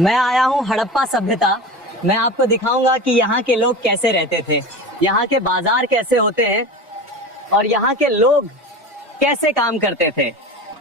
मैं आया हूँ हड़प्पा सभ्यता। मैं आपको दिखाऊंगा कि यहाँ के लोग कैसे रहते थे, यहाँ के बाजार कैसे होते हैं और यहाँ के लोग कैसे काम करते थे।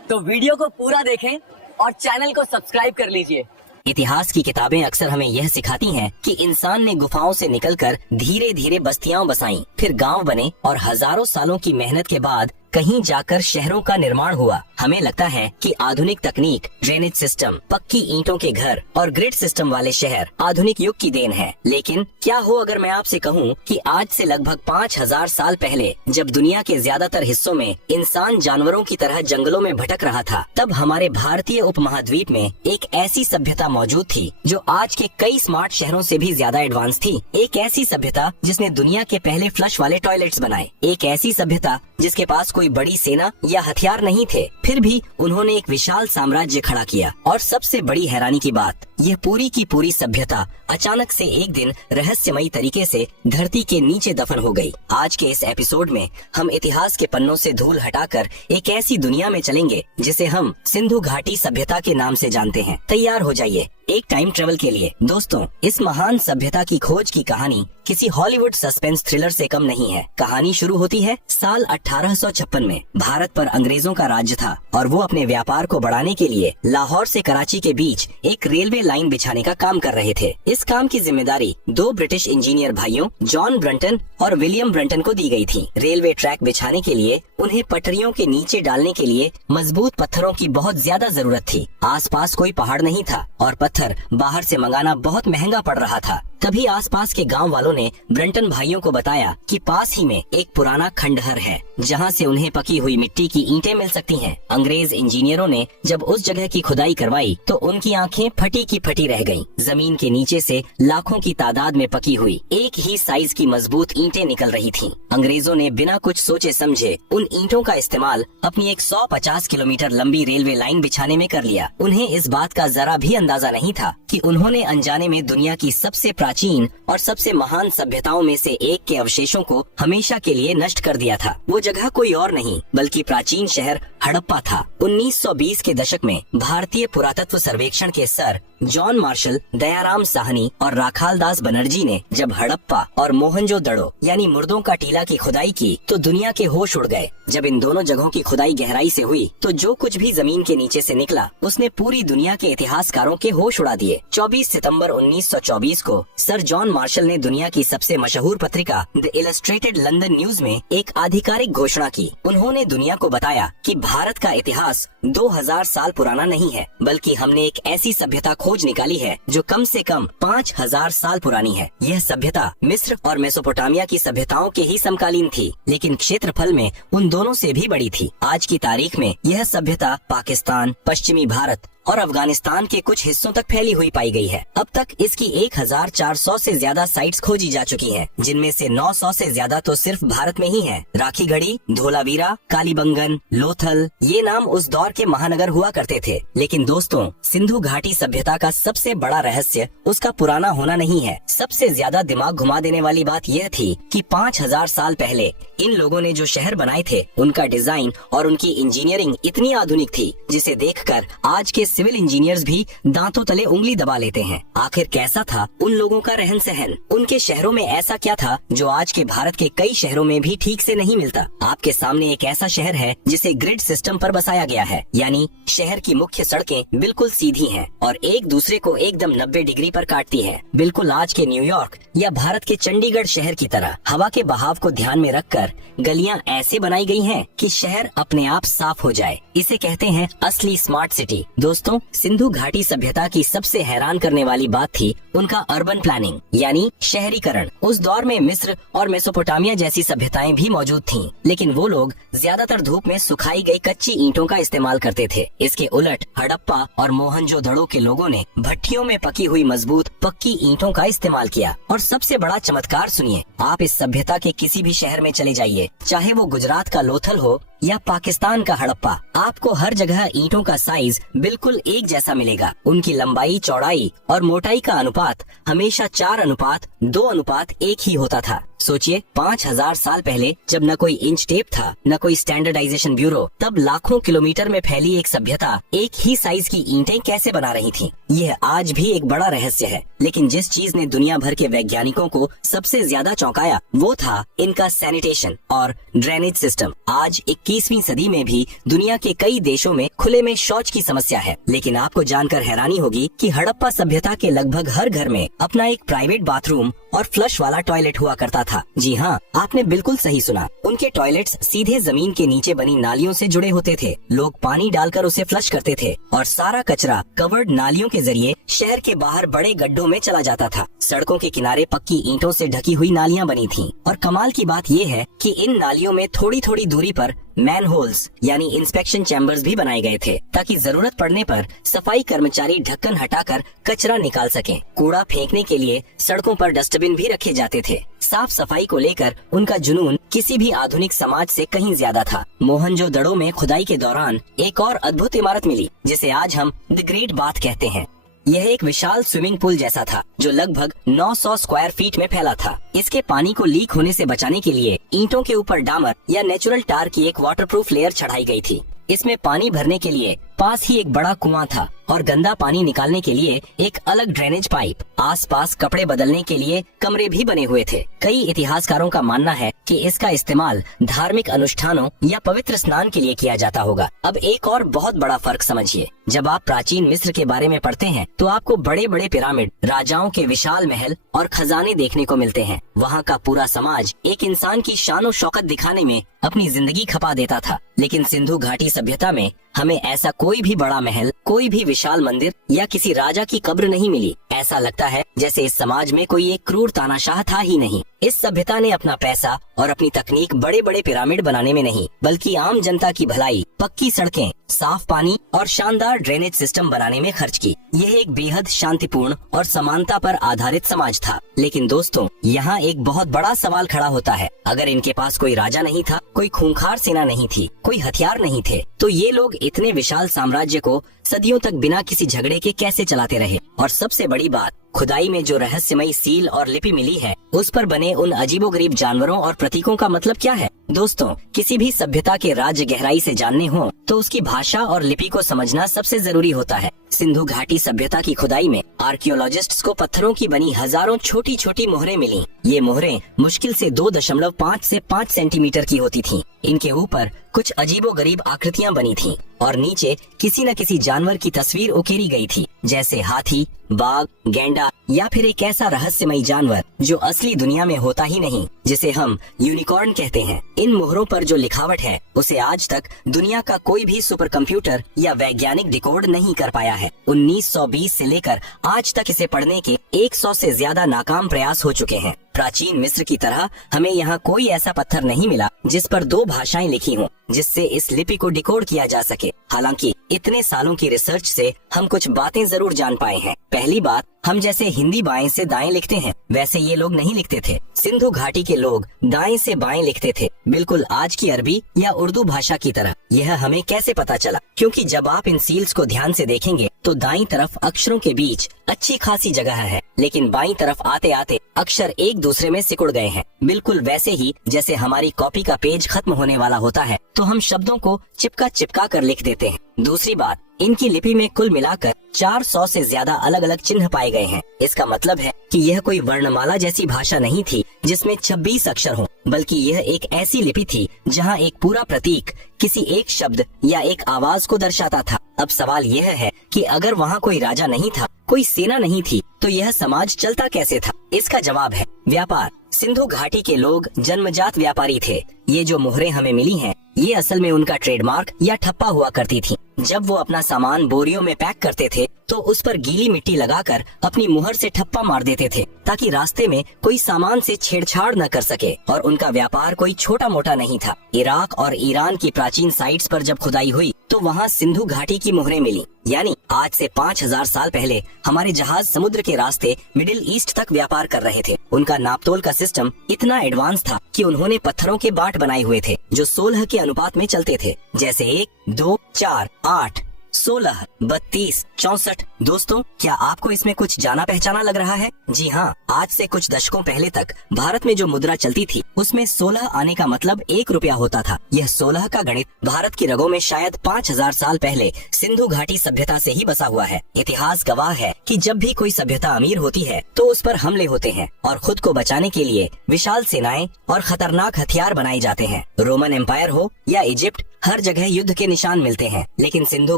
तो वीडियो को पूरा देखें और चैनल को सब्सक्राइब कर लीजिए। इतिहास की किताबें अक्सर हमें यह सिखाती हैं कि इंसान ने गुफाओं से निकलकर धीरे धीरे बस्तियां बसाईं, फिर गांव बने और हजारों सालों की मेहनत के बाद कहीं जाकर शहरों का निर्माण हुआ। हमें लगता है कि आधुनिक तकनीक, ड्रेनेज सिस्टम, पक्की ईंटों के घर और ग्रिड सिस्टम वाले शहर आधुनिक युग की देन है। लेकिन क्या हो अगर मैं आपसे कहूँ कि आज से लगभग 5000 साल पहले, जब दुनिया के ज्यादातर हिस्सों में इंसान जानवरों की तरह जंगलों में भटक रहा था, तब हमारे भारतीय उपमहाद्वीप में एक ऐसी सभ्यता मौजूद थी जो आज के कई स्मार्ट शहरों से भी ज्यादा एडवांस थी। एक ऐसी सभ्यता जिसने दुनिया के पहले फ्लश वाले टॉयलेट्स बनाए। एक ऐसी सभ्यता जिसके पास कोई बड़ी सेना या हथियार नहीं थे, फिर भी उन्होंने एक विशाल साम्राज्य खड़ा किया। और सबसे बड़ी हैरानी की बात, यह पूरी की पूरी सभ्यता अचानक से एक दिन रहस्यमयी तरीके से धरती के नीचे दफन हो गई। आज के इस एपिसोड में हम इतिहास के पन्नों से धूल हटाकर एक ऐसी दुनिया में चलेंगे जिसे हम सिंधु घाटी सभ्यता के नाम से जानते हैं। तैयार हो जाइए एक टाइम ट्रेवल के लिए। दोस्तों, इस महान सभ्यता की खोज की कहानी किसी हॉलीवुड सस्पेंस थ्रिलर से कम नहीं है। कहानी शुरू होती है साल 1856 में। भारत पर अंग्रेजों का राज्य था और वो अपने व्यापार को बढ़ाने के लिए लाहौर से कराची के बीच एक रेलवे लाइन बिछाने का काम कर रहे थे। इस काम की जिम्मेदारी दो ब्रिटिश इंजीनियर भाइयों जॉन ब्रंटन और विलियम ब्रंटन को दी गई थी। रेलवे ट्रैक बिछाने के लिए उन्हें पटरियों के नीचे डालने के लिए मजबूत पत्थरों की बहुत ज्यादा जरूरत थी। आसपास कोई पहाड़ नहीं था और पत्थर बाहर से मंगाना बहुत महंगा पड़ रहा था। तभी आसपास के गांव वालों ने ब्रंटन भाइयों को बताया कि पास ही में एक पुराना खंडहर है जहां से उन्हें पकी हुई मिट्टी की ईंटें मिल सकती हैं। अंग्रेज इंजीनियरों ने जब उस जगह की खुदाई करवाई तो उनकी आंखें फटी की फटी रह गईं। जमीन के नीचे से लाखों की तादाद में पकी हुई एक ही साइज की मजबूत ईंटें निकल रही थीं। अंग्रेजों ने बिना कुछ सोचे समझे उन ईंटों का इस्तेमाल अपनी 150 किलोमीटर लंबी रेलवे लाइन बिछाने में कर लिया। उन्हें इस बात का जरा भी अंदाजा नहीं था कि उन्होंने अनजाने में दुनिया की सबसे प्राचीन और सबसे महान सभ्यताओं में से एक के अवशेषों को हमेशा के लिए नष्ट कर दिया था। वो जगह कोई और नहीं बल्कि प्राचीन शहर हड़प्पा था। 1920 के दशक में भारतीय पुरातत्व सर्वेक्षण के sir John Marshall, Dayaram Sahni और राखालदास बनर्जी ने जब हड़प्पा और मोहनजोदड़ो यानी मुर्दों का टीला की खुदाई की तो दुनिया के होश उड़ गए। जब इन दोनों जगहों की खुदाई गहराई से हुई तो जो कुछ भी जमीन के नीचे से निकला उसने पूरी दुनिया के इतिहासकारों के होश उड़ा दिए। 24 सितंबर 1924 को सर जॉन मार्शल ने दुनिया की सबसे मशहूर पत्रिका द इलस्ट्रेटेड लंदन न्यूज में एक आधिकारिक घोषणा की। उन्होंने दुनिया को बताया कि भारत का इतिहास 2000 साल पुराना नहीं है, बल्कि हमने एक ऐसी सभ्यता खोज निकाली है जो कम से कम 5000 साल पुरानी है। यह सभ्यता मिस्र और मेसोपोटामिया की सभ्यताओं के ही समकालीन थी, लेकिन क्षेत्रफल में उन दोनों से भी बड़ी थी। आज की तारीख में यह सभ्यता पाकिस्तान, पश्चिमी भारत और अफगानिस्तान के कुछ हिस्सों तक फैली हुई पाई गई है। अब तक इसकी 1400 से ज्यादा साइट्स खोजी जा चुकी हैं, जिनमें से 900 से ज्यादा तो सिर्फ भारत में ही हैं। राखीगढ़ी, धोलावीरा, कालीबंगन, लोथल, ये नाम उस दौर के महानगर हुआ करते थे। लेकिन दोस्तों, सिंधु घाटी सभ्यता का सबसे बड़ा रहस्य उसका पुराना होना नहीं है। सबसे ज्यादा दिमाग घुमा देने वाली बात यह थी कि 5000 साल पहले इन लोगों ने जो शहर बनाए थे उनका डिजाइन और उनकी इंजीनियरिंग इतनी आधुनिक थी जिसे देखकर आज के सिविल इंजीनियर्स भी दांतों तले उंगली दबा लेते हैं। आखिर कैसा था उन लोगों का रहन सहन? उनके शहरों में ऐसा क्या था जो आज के भारत के कई शहरों में भी ठीक से नहीं मिलता? आपके सामने एक ऐसा शहर है जिसे ग्रिड सिस्टम पर बसाया गया है, यानी शहर की मुख्य सड़कें बिल्कुल सीधी हैं और एक दूसरे को एकदम 90 डिग्री पर काटती है। बिल्कुल आज के न्यूयॉर्क या भारत के चंडीगढ़ शहर की तरह हवा के बहाव को ध्यान में रखकर गलियां ऐसे बनाई गई हैं कि शहर अपने आप साफ हो जाए। इसे कहते हैं असली स्मार्ट सिटी। दोस्तों, सिंधु घाटी सभ्यता की सबसे हैरान करने वाली बात थी उनका अर्बन प्लानिंग यानी शहरीकरण। उस दौर में मिस्र और मेसोपोटामिया जैसी सभ्यताएं भी मौजूद थीं, लेकिन वो लोग ज्यादातर धूप में सुखाई गई कच्ची ईंटों का इस्तेमाल करते थे। इसके उलट हड़प्पा और मोहनजोदड़ो के लोगों ने भट्टियों में पकी हुई मजबूत पक्की ईंटों का इस्तेमाल किया। और सबसे बड़ा चमत्कार सुनिए, आप इस सभ्यता के किसी भी शहर में चले जाइए, चाहे वो गुजरात का लोथल हो या पाकिस्तान का हड़प्पा, आपको हर जगह ईंटों का साइज बिल्कुल एक जैसा मिलेगा। उनकी लंबाई, चौड़ाई और मोटाई का अनुपात हमेशा 4:2 2:1 ही होता था। सोचिए 5000 साल पहले जब न कोई इंच टेप था, न कोई स्टैंडर्डाइजेशन ब्यूरो, तब लाखों किलोमीटर में फैली एक सभ्यता एक ही साइज की ईंटें कैसे बना रही थी, यह आज भी एक बड़ा रहस्य है। लेकिन जिस चीज ने दुनिया भर के वैज्ञानिकों को सबसे ज्यादा चौंकाया वो था इनका सैनिटेशन और ड्रेनेज सिस्टम। आज 21वीं सदी में भी दुनिया के कई देशों में खुले में शौच की समस्या है, लेकिन आपको जानकर हैरानी होगी कि हड़प्पा सभ्यता के लगभग हर घर में अपना एक प्राइवेट बाथरूम और फ्लश वाला टॉयलेट हुआ करता था। जी हाँ, आपने बिल्कुल सही सुना। उनके टॉयलेट्स सीधे जमीन के नीचे बनी नालियों से जुड़े होते थे। लोग पानी डालकर उसे फ्लश करते थे और सारा कचरा कवर्ड नालियों के जरिए शहर के बाहर बड़े गड्ढों में चला जाता था। सड़कों के किनारे पक्की ईंटों से ढकी हुई नालियां बनी थीं और कमाल की बात ये है कि इन नालियों में थोड़ी थोड़ी दूरी पर मैनहोल्स यानी इंस्पेक्शन चैम्बर्स भी बनाए गए थे, ताकि जरूरत पड़ने पर सफाई कर्मचारी ढक्कन हटाकर कचरा निकाल सकें। कूड़ा फेंकने के लिए सड़कों पर डस्टबिन भी रखे जाते थे। साफ सफाई को लेकर उनका जुनून किसी भी आधुनिक समाज से कहीं ज्यादा था। मोहनजोदड़ो में खुदाई के दौरान एक और अद्भुत इमारत मिली जिसे आज हम द ग्रेट बाथ कहते हैं। यह एक विशाल स्विमिंग पूल जैसा था जो लगभग 900 स्क्वायर फीट में फैला था। इसके पानी को लीक होने से बचाने के लिए ईंटों के ऊपर डामर या नेचुरल टार की एक वाटरप्रूफ लेयर चढ़ाई गई थी। इसमें पानी भरने के लिए पास ही एक बड़ा कुआं था और गंदा पानी निकालने के लिए एक अलग ड्रेनेज पाइप। आसपास कपड़े बदलने के लिए कमरे भी बने हुए थे। कई इतिहासकारों का मानना है कि इसका इस्तेमाल धार्मिक अनुष्ठानों या पवित्र स्नान के लिए किया जाता होगा। अब एक और बहुत बड़ा फर्क समझिए। जब आप प्राचीन मिस्र के बारे में पढ़ते हैं तो आपको बड़े बड़े पिरामिड, राजाओं के विशाल महल और खजाने देखने को मिलते हैं। वहाँ का पूरा समाज एक इंसान की शान और शौकत दिखाने में अपनी जिंदगी खपा देता था। लेकिन सिंधु घाटी सभ्यता में हमें ऐसा कोई भी बड़ा महल, कोई भी विशाल मंदिर या किसी राजा की कब्र नहीं मिली। ऐसा लगता है जैसे इस समाज में कोई एक क्रूर तानाशाह था ही नहीं। इस सभ्यता ने अपना पैसा और अपनी तकनीक बड़े बड़े पिरामिड बनाने में नहीं, बल्कि आम जनता की भलाई, पक्की सड़कें, साफ पानी और शानदार ड्रेनेज सिस्टम बनाने में खर्च की। यह एक बेहद शांतिपूर्ण और समानता पर आधारित समाज था। लेकिन दोस्तों, यहाँ एक बहुत बड़ा सवाल खड़ा होता है। अगर इनके पास कोई राजा नहीं था, कोई खूंखार सेना नहीं थी, कोई हथियार नहीं थे, तो ये लोग इतने विशाल साम्राज्य को सदियों तक बिना किसी झगड़े के कैसे चलाते रहे? और सबसे बड़ी बात, खुदाई में जो रहस्यमयी सील और लिपि मिली है, उस पर बने उन अजीबोगरीब जानवरों और प्रतीकों का मतलब क्या है? दोस्तों, किसी भी सभ्यता के राज गहराई से जानने हो तो उसकी भाषा और लिपि को समझना सबसे जरूरी होता है। सिंधु घाटी सभ्यता की खुदाई में आर्कियोलॉजिस्ट्स को पत्थरों की बनी हजारों छोटी छोटी मोहरें मिली। ये मोहरें मुश्किल से 2.5 से 5 सेंटीमीटर की होती थीं। इनके ऊपर कुछ अजीबोगरीब आकृतियां बनी थीं और नीचे किसी न किसी जानवर की तस्वीर उकेरी गई थी, जैसे हाथी, बाघ, गैंडा या फिर एक ऐसा रहस्यमयी जानवर जो असली दुनिया में होता ही नहीं, जिसे हम यूनिकॉर्न कहते हैं। इन मोहरों पर जो लिखावट है उसे आज तक दुनिया का कोई भी सुपर कंप्यूटर या वैज्ञानिक डिकोड नहीं कर पाया है। 1920 से लेकर आज तक इसे पढ़ने के 100 से ज्यादा नाकाम प्रयास हो चुके हैं। प्राचीन मिस्र की तरह हमें यहाँ कोई ऐसा पत्थर नहीं मिला जिस पर 2 भाषाएं लिखी हों, जिससे इस लिपि को डिकोड किया जा सके। हालांकि इतने सालों की रिसर्च से हम कुछ बातें जरूर जान पाए हैं। पहली बात, हम जैसे हिंदी बाएं से दाएं लिखते हैं, वैसे ये लोग नहीं लिखते थे। सिंधु घाटी के लोग दाएं से बाएं लिखते थे, बिल्कुल आज की अरबी या उर्दू भाषा की तरह। यह हमें कैसे पता चला? क्योंकि जब आप इन सील्स को ध्यान से देखेंगे तो दाईं तरफ अक्षरों के बीच अच्छी खासी जगह है, लेकिन बाईं तरफ आते आते अक्षर एक दूसरे में सिकुड़ गए हैं। बिल्कुल वैसे ही जैसे हमारी कॉपी का पेज खत्म होने वाला होता है तो हम शब्दों को चिपका कर लिख देते हैं। दूसरी बात, इनकी लिपि में कुल मिलाकर 400 से ज्यादा अलग अलग चिन्ह पाए गए हैं। इसका मतलब है कि यह कोई वर्णमाला जैसी भाषा नहीं थी जिसमें 26 अक्षर हों, बल्कि यह एक ऐसी लिपि थी जहां एक पूरा प्रतीक किसी एक शब्द या एक आवाज को दर्शाता था। अब सवाल यह है कि अगर वहाँ कोई राजा नहीं था, कोई सेना नहीं थी, तो यह समाज चलता कैसे था? इसका जवाब है व्यापार। सिंधु घाटी के लोग जन्मजात व्यापारी थे। ये जो मोहरें हमें मिली हैं, ये असल में उनका ट्रेडमार्क या ठप्पा हुआ करती थी। जब वो अपना सामान बोरियों में पैक करते थे तो उस पर गीली मिट्टी लगाकर अपनी मुहर से ठप्पा मार देते थे, ताकि रास्ते में कोई सामान से छेड़छाड़ न कर सके। और उनका व्यापार कोई छोटा मोटा नहीं था। इराक और ईरान की प्राचीन साइट्स पर जब खुदाई हुई तो वहाँ सिंधु घाटी की मोहरें मिली। यानी आज से 5000 साल पहले हमारे जहाज समुद्र के रास्ते मिडिल ईस्ट तक व्यापार कर रहे थे। उनका नापतोल का सिस्टम इतना एडवांस था कि उन्होंने पत्थरों के बाट बनाए हुए थे जो 16 के अनुपात में चलते थे, जैसे 1, 2, 4, 8, 16, 32, 64। दोस्तों, क्या आपको इसमें कुछ जाना पहचाना लग रहा है? जी हाँ, आज से कुछ दशकों पहले तक भारत में जो मुद्रा चलती थी उसमें 16 आने का मतलब 1 रुपया होता था। यह 16 का गणित भारत की रगों में शायद 5000 साल पहले सिंधु घाटी सभ्यता से ही बसा हुआ है। इतिहास गवाह है कि जब भी कोई सभ्यता अमीर होती है तो उस पर हमले होते हैं और खुद को बचाने के लिए विशाल सेनाएं और खतरनाक हथियार बनाए जाते हैं। रोमन एम्पायर हो या इजिप्ट, हर जगह युद्ध के निशान मिलते हैं, लेकिन सिंधु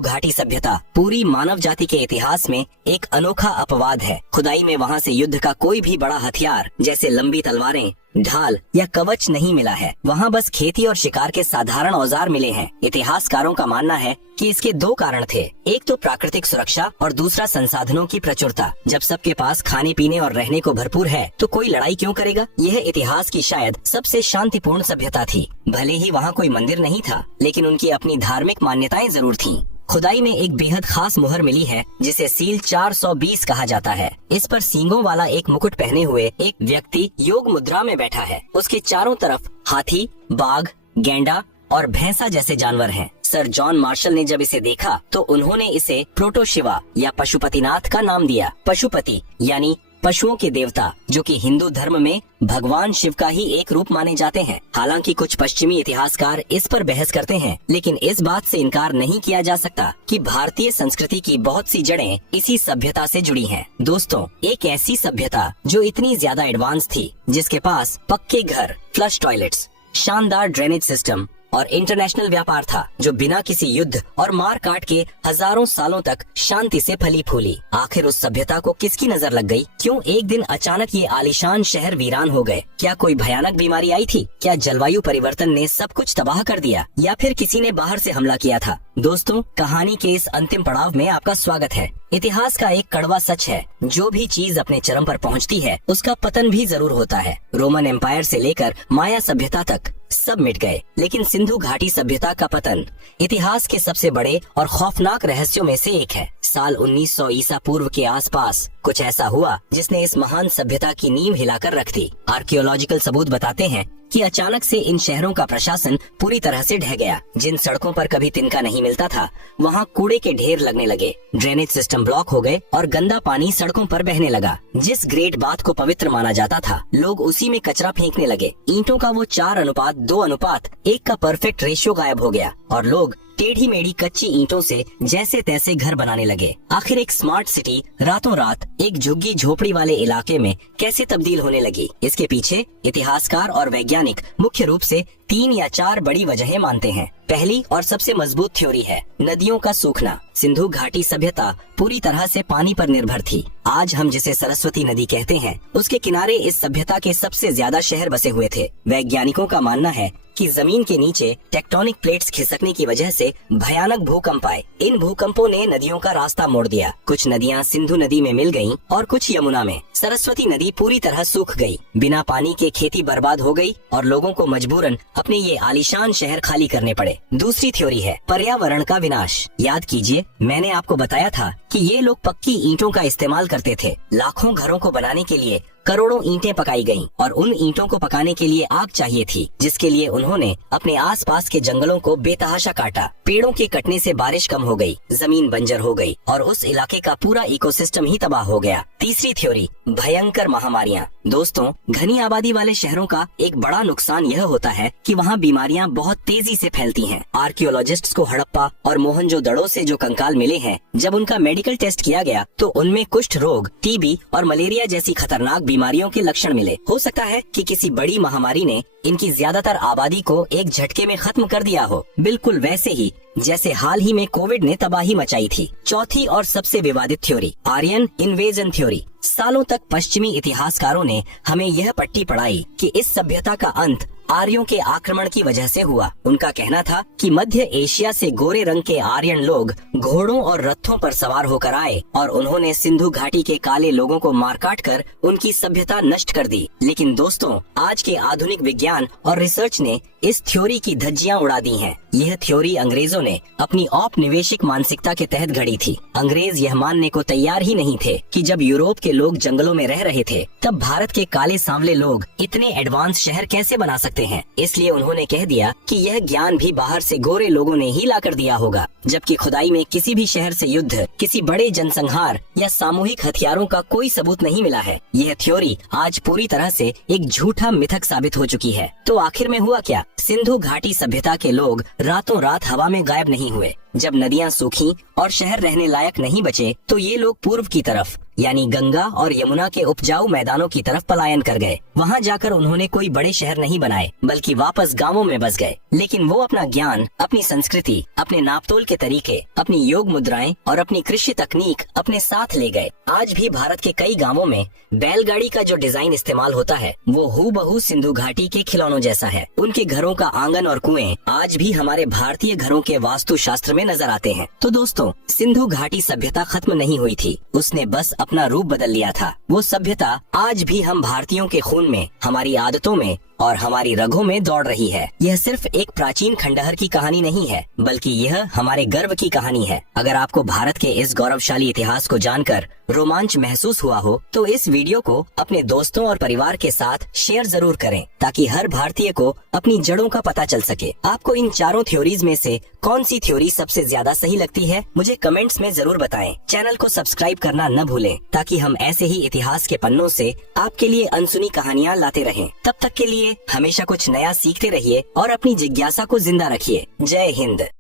घाटी सभ्यता पूरी मानव जाति के इतिहास में एक अनोखा अपवाद है। खुदाई में वहाँ से युद्ध का कोई भी बड़ा हथियार जैसे लंबी तलवारें, ढाल या कवच नहीं मिला है। वहाँ बस खेती और शिकार के साधारण औजार मिले हैं। इतिहासकारों का मानना है कि इसके 2 कारण थे, एक तो प्राकृतिक सुरक्षा और दूसरा संसाधनों की प्रचुरता। जब सबके पास खाने पीने और रहने को भरपूर है तो कोई लड़ाई क्यों करेगा। यह इतिहास की शायद सबसे शांतिपूर्ण सभ्यता थी। भले ही वहाँ कोई मंदिर नहीं था, लेकिन उनकी अपनी धार्मिक मान्यताएं जरूर थीं। खुदाई में एक बेहद खास मुहर मिली है जिसे सील 420 कहा जाता है। इस पर सींगों वाला एक मुकुट पहने हुए एक व्यक्ति योग मुद्रा में बैठा है। उसके चारों तरफ हाथी, बाघ, गैंडा और भैंसा जैसे जानवर हैं। सर जॉन मार्शल ने जब इसे देखा तो उन्होंने इसे प्रोटो शिवा या पशुपतिनाथ का नाम दिया। पशुपति यानी पशुओं के देवता, जो कि हिंदू धर्म में भगवान शिव का ही एक रूप माने जाते हैं। हालांकि कुछ पश्चिमी इतिहासकार इस पर बहस करते हैं, लेकिन इस बात से इनकार नहीं किया जा सकता कि भारतीय संस्कृति की बहुत सी जड़ें इसी सभ्यता से जुड़ी हैं। दोस्तों, एक ऐसी सभ्यता जो इतनी ज्यादा एडवांस थी, जिसके पास पक्के घर, फ्लश टॉयलेट्स, शानदार ड्रेनेज सिस्टम और इंटरनेशनल व्यापार था, जो बिना किसी युद्ध और मार काट के हजारों सालों तक शांति से फली फूली। आखिर उस सभ्यता को किसकी नजर लग गई? क्यों एक दिन अचानक ये आलीशान शहर वीरान हो गए? क्या कोई भयानक बीमारी आई थी? क्या जलवायु परिवर्तन ने सब कुछ तबाह कर दिया, या फिर किसी ने बाहर से हमला किया था? दोस्तों, कहानी के इस अंतिम पड़ाव में आपका स्वागत है। इतिहास का एक कड़वा सच है, जो भी चीज अपने चरम पर पहुंचती है उसका पतन भी जरूर होता है। रोमन एम्पायर से लेकर माया सभ्यता तक सब मिट गए, लेकिन सिंधु घाटी सभ्यता का पतन इतिहास के सबसे बड़े और खौफनाक रहस्यों में से एक है। साल 1900 ईसा पूर्व के आसपास कुछ ऐसा हुआ जिसने इस महान सभ्यता की नींव हिलाकर रख दी। आर्कियोलॉजिकल सबूत बताते हैं कि अचानक से इन शहरों का प्रशासन पूरी तरह से ढह गया। जिन सड़कों पर कभी तिनका नहीं मिलता था, वहाँ कूड़े के ढेर लगने लगे, ड्रेनेज सिस्टम ब्लॉक हो गए और गंदा पानी सड़कों पर बहने लगा। जिस ग्रेट बाथ को पवित्र माना जाता था, लोग उसी में कचरा फेंकने लगे। ईंटों का वो 4:2:1 का परफेक्ट रेशियो गायब हो गया और लोग टेढ़ी मेढ़ी कच्ची ईंटों से जैसे तैसे घर बनाने लगे। आखिर एक स्मार्ट सिटी रातों रात एक झुग्गी झोपड़ी वाले इलाके में कैसे तब्दील होने लगी? इसके पीछे इतिहासकार और वैज्ञानिक मुख्य रूप से 3 या 4 बड़ी वजहें मानते हैं। पहली और सबसे मजबूत थ्योरी है नदियों का सूखना। सिंधु घाटी सभ्यता पूरी तरह से पानी पर निर्भर थी। आज हम जिसे सरस्वती नदी कहते हैं, उसके किनारे इस सभ्यता के सबसे ज्यादा शहर बसे हुए थे। वैज्ञानिकों का मानना है कि जमीन के नीचे टेक्टोनिक प्लेट्स खिसकने की वजह से भयानक भूकंप आए। इन भूकंपों ने नदियों का रास्ता मोड़ दिया। कुछ नदियां सिंधु नदी में मिल गईं और कुछ यमुना में। सरस्वती नदी पूरी तरह सूख गई। बिना पानी के खेती बर्बाद हो गई और लोगों को मजबूरन अपने ये आलीशान शहर खाली करने पड़े। दूसरी थ्योरी है पर्यावरण का विनाश। याद कीजिए, मैंने आपको बताया था कि ये लोग पक्की ईंटों का इस्तेमाल करते थे। लाखों घरों को बनाने के लिए करोड़ों ईंटें पकाई गईं और उन ईंटों को पकाने के लिए आग चाहिए थी, जिसके लिए उन्होंने अपने आसपास के जंगलों को बेतहाशा काटा। पेड़ों के कटने से बारिश कम हो गई, जमीन बंजर हो गई और उस इलाके का पूरा इकोसिस्टम ही तबाह हो गया। तीसरी थ्योरी, भयंकर महामारियां। दोस्तों, घनी आबादी वाले शहरों का एक बड़ा नुकसान यह होता है कि वहाँ बीमारियां बहुत तेजी से फैलती हैं। आर्कियोलॉजिस्ट्स को हड़प्पा और मोहनजोदड़ो से जो कंकाल मिले हैं, जब उनका मेडिकल टेस्ट किया गया तो उनमें कुष्ठ रोग, टीबी और मलेरिया जैसी खतरनाक बीमारियों के लक्षण मिले। हो सकता है कि किसी बड़ी महामारी ने इनकी ज्यादातर आबादी को एक झटके में खत्म कर दिया हो, बिल्कुल वैसे ही जैसे हाल ही में कोविड ने तबाही मचाई थी। चौथी और सबसे विवादित थ्योरी, आर्यन इन्वेजन थ्योरी। सालों तक पश्चिमी इतिहासकारों ने हमें यह पट्टी पढ़ाई कि इस सभ्यता का अंत आर्यों के आक्रमण की वजह से हुआ। उनका कहना था कि मध्य एशिया से गोरे रंग के आर्यन लोग घोड़ों और रथों पर सवार होकर आए और उन्होंने सिंधु घाटी के काले लोगों को मार काट कर उनकी सभ्यता नष्ट कर दी। लेकिन दोस्तों, आज के आधुनिक विज्ञान और रिसर्च ने इस थ्योरी की धज्जियां उड़ा दी हैं। यह थ्योरी अंग्रेजों ने अपनी औपनिवेशिक मानसिकता के तहत घड़ी थी। अंग्रेज यह मानने को तैयार ही नहीं थे कि जब यूरोप के लोग जंगलों में रह रहे थे तब भारत के काले सांवले लोग इतने एडवांस शहर कैसे बना सकते हैं। इसलिए उन्होंने कह दिया कि यह ज्ञान भी बाहर से गोरे लोगों ने ही ला कर दिया होगा, जबकि खुदाई में किसी भी शहर से युद्ध, किसी बड़े जनसंहार या सामूहिक हथियारों का कोई सबूत नहीं मिला है। यह थ्योरी आज पूरी तरह से एक झूठा मिथक साबित हो चुकी है। तो आखिर में हुआ क्या? सिंधु घाटी सभ्यता के लोग रातों रात हवा में गायब नहीं हुए। जब नदियां सूखी और शहर रहने लायक नहीं बचे तो ये लोग पूर्व की तरफ यानी गंगा और यमुना के उपजाऊ मैदानों की तरफ पलायन कर गए। वहां जाकर उन्होंने कोई बड़े शहर नहीं बनाए बल्कि वापस गांवों में बस गए। लेकिन वो अपना ज्ञान, अपनी संस्कृति, अपने नापतोल के तरीके, अपनी योग मुद्राएं और अपनी कृषि तकनीक अपने साथ ले गए। आज भी भारत के कई गांवों में बैलगाड़ी का जो डिजाइन इस्तेमाल होता है वो हूबहू सिंधु घाटी के खिलौनों जैसा है। उनके घरों का आंगन और कुएं आज भी हमारे भारतीय घरों के वास्तु शास्त्र में नजर आते हैं। तो दोस्तों, सिंधु घाटी सभ्यता खत्म नहीं हुई थी, उसने बस अपना रूप बदल लिया था। वो सभ्यता आज भी हम भारतीयों के खून में, हमारी आदतों में और हमारी रगों में दौड़ रही है। यह सिर्फ एक प्राचीन खंडहर की कहानी नहीं है बल्कि यह हमारे गर्व की कहानी है। अगर आपको भारत के इस गौरवशाली इतिहास को जानकर रोमांच महसूस हुआ हो तो इस वीडियो को अपने दोस्तों और परिवार के साथ शेयर जरूर करें ताकि हर भारतीय को अपनी जड़ों का पता चल सके। आपको इन चारों थ्योरीज में से कौन सी थ्योरी सबसे ज्यादा सही लगती है मुझे कमेंट्स में जरूर बताएं। चैनल को सब्सक्राइब करना न भूलें ताकि हम ऐसे ही इतिहास के पन्नों से आपके लिए अनसुनी कहानियाँ लाते रहें। तब तक के लिए हमेशा कुछ नया सीखते रहिए और अपनी जिज्ञासा को जिंदा रखिए। जय हिंद।